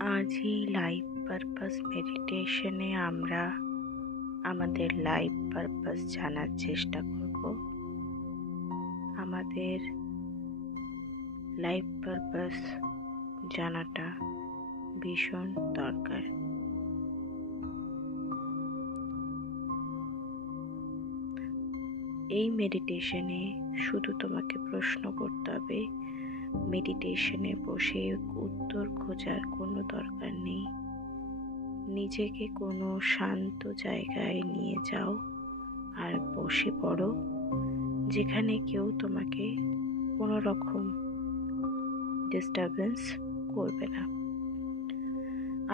আজ এই life purpose মেডিটেশনে আমরা আমাদের লাইফ পারপাস জানার চেষ্টা করব। আমাদের লাইফ পারপাস জানাটা ভীষণ দরকার। এই মেডিটেশনে শুধু তোমাকে প্রশ্ন করতে হবে। মেডিটেশনে বসে উত্তর খোঁজার কোনো দরকার নেই। নিজেকে কোনো শান্ত জায়গায় নিয়ে যাও আর বসে পড়ো, যেখানে কেউ তোমাকে কোনো রকম ডিস্টারবেন্স করবে না।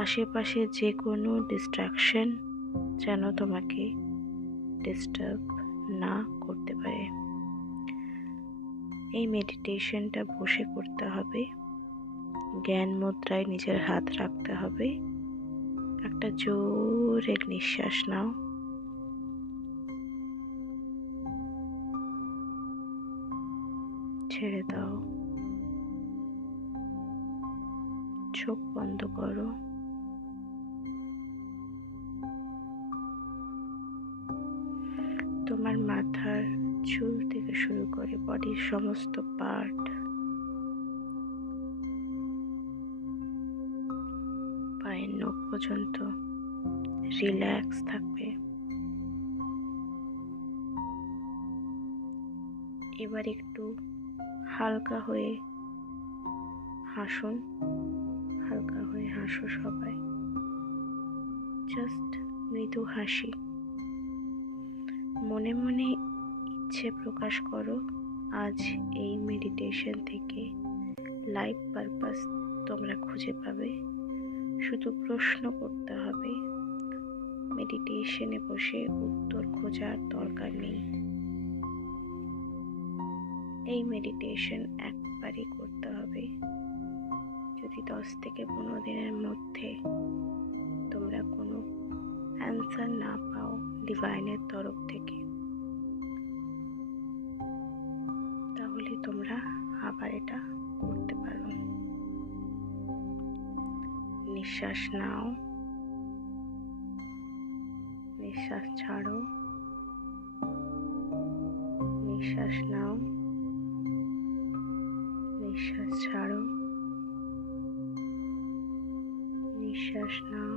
আশেপাশে যে কোনো ডিস্ট্রাকশন যেন তোমাকে ডিস্টার্ব না করতে পারে। এই মেডিটেশনটা বসে করতে হবে। জ্ঞান মুদ্রায় নিজের হাত রাখতে হবে। একটা জোরে নিঃশ্বাস নাও, ছেড়ে দাও, চোখ বন্ধ করো। তোমার মাথার চুল থেকে শুরু করে বডির সমস্ত পার্ট, পায়ের নখ পর্যন্ত রিল্যাক্স থাকবে। এবার একটু হালকা হয়ে হাসুন, হালকা হয়ে হাসো সবাই। জাস্ট মৃদু হাসি। মনে মনে ইচ্ছে প্রকাশ করো, আজ এই মেডিটেশন থেকে লাইফ পারপাস তোমরা খুঁজে পাবে। শুধু প্রশ্ন করতে হবে। মেডিটেশনে বসে উত্তর খোঁজার দরকার নেই। এই মেডিটেশন একবারই করতে হবে। যদি 10 থেকে 15 দিনের মধ্যে তোমরা কোনো অ্যান্সার না পাও ডিভাইনের তরফ থেকে, তাহলে তোমরা আবার এটা করতে পারো। নিঃশ্বাস নাও, নিঃশ্বাস ছাড়ো, নিঃশ্বাস নাও, নিঃশ্বাস ছাড়ো, নিঃশ্বাস নাও,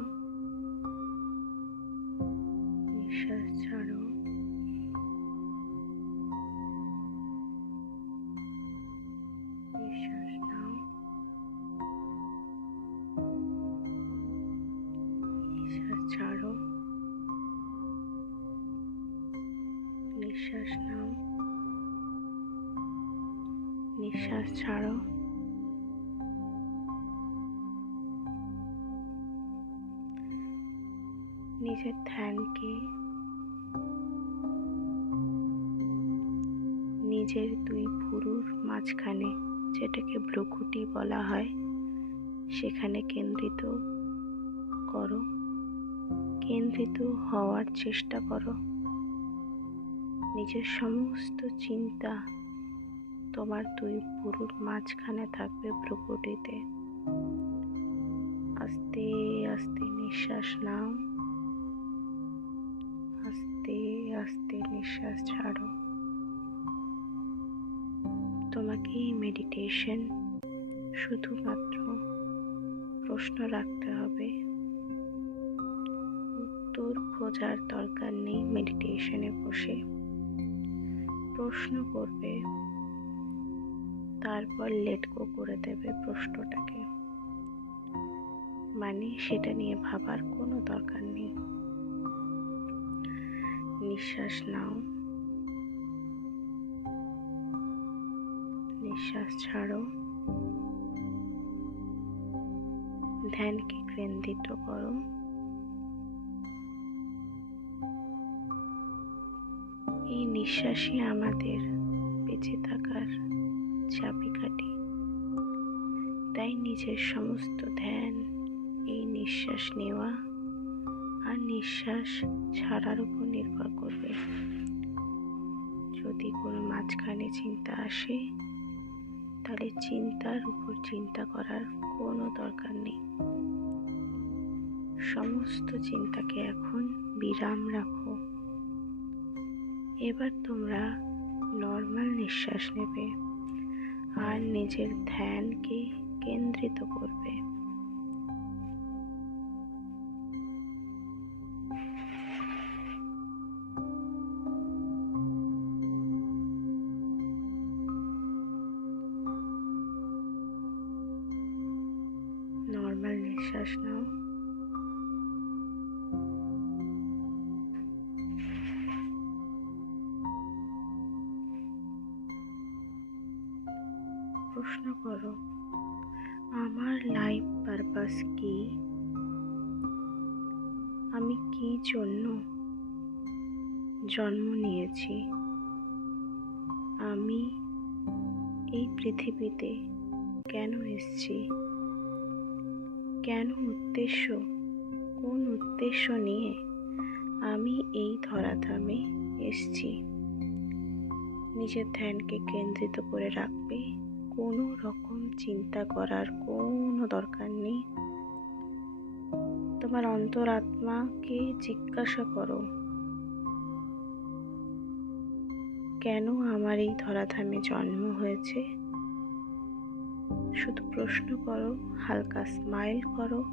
নিঃশ্বাস ছাড়ো, নিঃশ্বাস নাও, নিঃশ্বাস ছাড়ো, নিঃশ্বাস নাও, নিঃশ্বাস ছাড়ো। নিজের ধ্যানকে নিজের দুই ভুরুর মাঝখানে, যেটাকে ভ্রুকুটি বলা হয়, সেখানে কেন্দ্রিত করো। কেন্দ্রিত হওয়ার চেষ্টা করো। নিজের সমস্ত চিন্তা তোমার দুই ভুরুর মাঝখানে থাকবে, ভ্রুকুটিতে। আস্তে আস্তে নিঃশ্বাস নাও, আস্তে আস্তে নিঃশ্বাস ছাড়ো। তোমাকে এই মেডিটেশন শুধুমাত্র প্রশ্ন রাখতে হবে। উত্তর খোঁজার দরকার নেই। মেডিটেশনে বসে প্রশ্ন করবে, তারপর লেট গো করে দেবে প্রশ্নটাকে। মানে সেটা নিয়ে ভাবার কোনো দরকার নেই। নিঃশ্বাস নাও, নিঃশ্বাস ছাড়ো। ধ্যানকে কেন্দ্রিত করো। এই নিঃশ্বাসই আমাদের বেঁচে থাকার চাবিকাঠি। তাই নিজের সমস্ত ধ্যান এই নিঃশ্বাস নেওয়া আর নিঃশ্বাস ছাড়ার উপর নির্ভর করবে। যদি কোনো মাঝখানে চিন্তা আসে, তাহলে চিন্তার উপর চিন্তা করার কোনো দরকার নেই। সমস্ত চিন্তাকে এখন বিরাম রাখো। এবার তোমরা নর্মাল নিঃশ্বাস নেবে আর নিজের ধ্যানকে কেন্দ্রিত করবে। নর্মাল নিঃশ্বাস নাও। প্রশ্ন করো, আমার লাইফ পারপাস কি? আমি কি জন্য জন্ম নিয়েছি? আমি এই পৃথিবীতে কেন এসেছি? কোন উদ্দেশ্য নিয়ে আমি এই ধরাধামে এসেছি? নিজের ধ্যানকে কেন্দ্রিত করে রাখবে। কোনো রকম চিন্তা করার কোনো দরকার নেই। তোমার অন্তরাত্মাকে জিজ্ঞাসা করো, কেন আমার এই ধরাধামে জন্ম হয়েছে? শুধু প্রশ্ন করো, হালকা স্মাইল করো,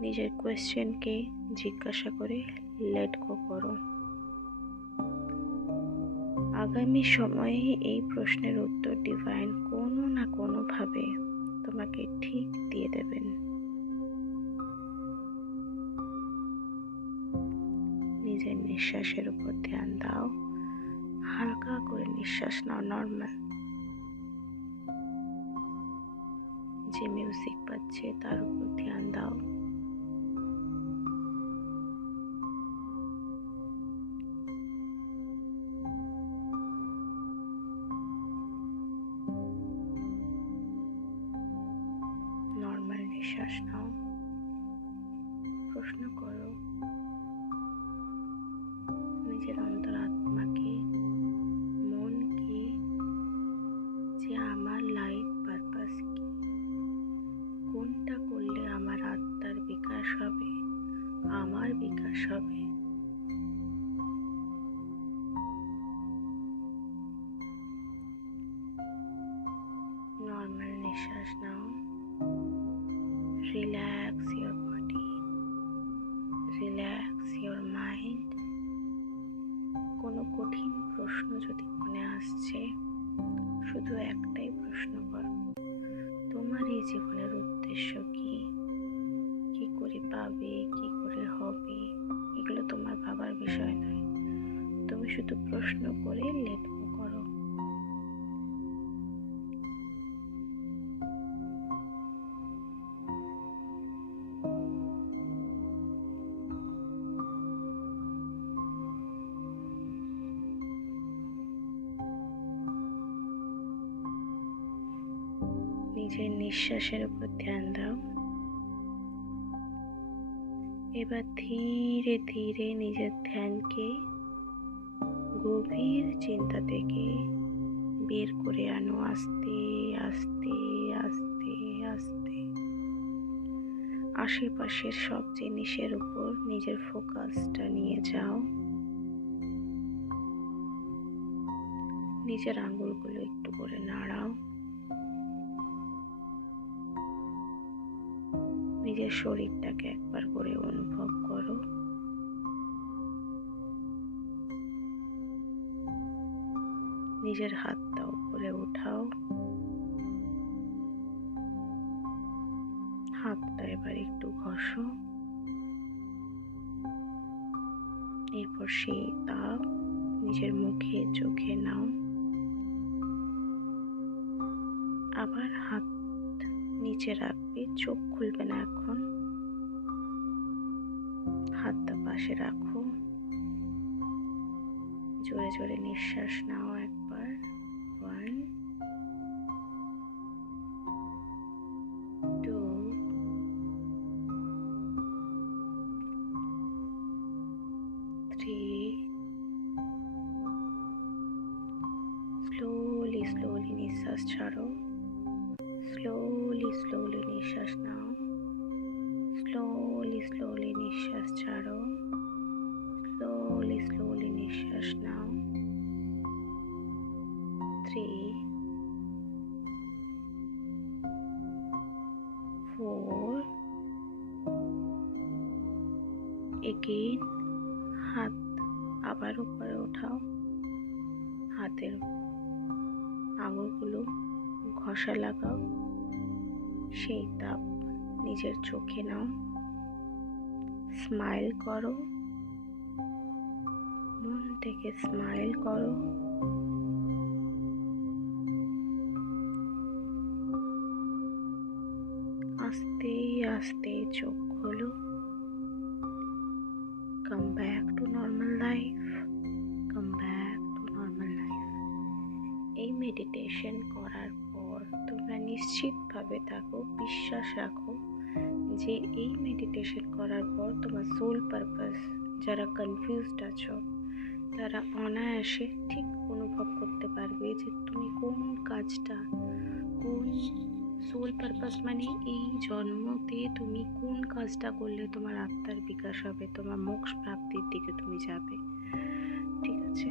নিজের কোয়েশ্চেনকে জিজ্ঞাসা করে লেট গো করো। আগামী সময়ে এই প্রশ্নের উত্তর ডিভাইন কোনো না কোনোভাবে তোমাকে ঠিক দিয়ে দেবেন। নিজের নিঃশ্বাসের উপর ধ্যান দাও। হালকা করে নিঃশ্বাস নাও, নর্মাল। যে মিউজিক বাজছে তার উপর ধ্যান দাও। নর্মাল নিঃশ্বাস নাও। প্রশ্ন করো নিজের অন্তরাত্মাকে, মনকে, যে আমার লাইফ পারপাস কি? কোনটা করলে আমার আত্মার বিকাশ হবে, আমার বিকাশ হবে? নর্মাল নিঃশ্বাস নাও। Relax your body, relax your mind. কোনো কঠিন প্রশ্ন যদি মনে আসছে, শুধু একটাই প্রশ্ন করো, তোমার এই জীবনের উদ্দেশ্য কি? কি করে পাবে, কি করে হবে, এগুলো তোমার ভাবার বিষয় নয়। তুমি শুধু প্রশ্ন করে লেট গো করো। নিজের নিঃশ্বাসের উপর ধ্যান দাও। এবার ধীরে ধীরে নিজের ধ্যানকে গভীর চিন্তা থেকে বের করে আনো, আস্তে আস্তে আস্তে আস্তে। আশেপাশের সব জিনিসের উপর নিজের ফোকাসটা নিয়ে যাও। নিজের আঙ্গুলগুলো একটু করে নাড়াও। নিজের শরীরটাকে একবার করে অনুভব করো। নিজের হাতটা উপরে উঠাও। হাতটা এবার একটু ঘষো। এরপর সেই তাপ নিজের মুখে চোখে নাও। আবার হাত নিচে রাখবে, চোখ খুলবে না এখন। হাতটা পাশে রাখো। জোরে জোরে নিঃশ্বাস নাও একবার। 1 2 3। স্লোলি স্লোলি নিঃশ্বাস ছাড়ো। স্লোলি স্লোলি নিঃশ্বাস নাও। স্লোলি স্লোলি নিঃশ্বাস ছাড়ো, স্লোলি নিঃশ্বাস নাও। 3, 4, এগেইন হাত আবার উপরে ওঠাও, হাতের আঙুলগুলো ঘষা লাগাও, সেই তাপ নিজের চোখে নাও, স্মাইল করো, মন থেকে স্মাইল করো। আস্তে আস্তে চোখ খোলো। Come back to normal life, come back to normal life. এই মেডিটেশন করার পর তোমরা নিশ্চিতভাবে থাকো, বিশ্বাস রাখো যে এই মেডিটেশন করার পর তোমার সোল পারপাস, যারা কনফিউজড আছো তারা অনায়াসে ঠিক অনুভব করতে পারবে যে তুমি কোন কাজটা, কোন সোল পারপাস মানে এই জন্মতে তুমি কোন কাজটা করলে তোমার আত্মার বিকাশ হবে, তোমার মোক্ষ প্রাপ্তির দিকে তুমি যাবে। ঠিক আছে?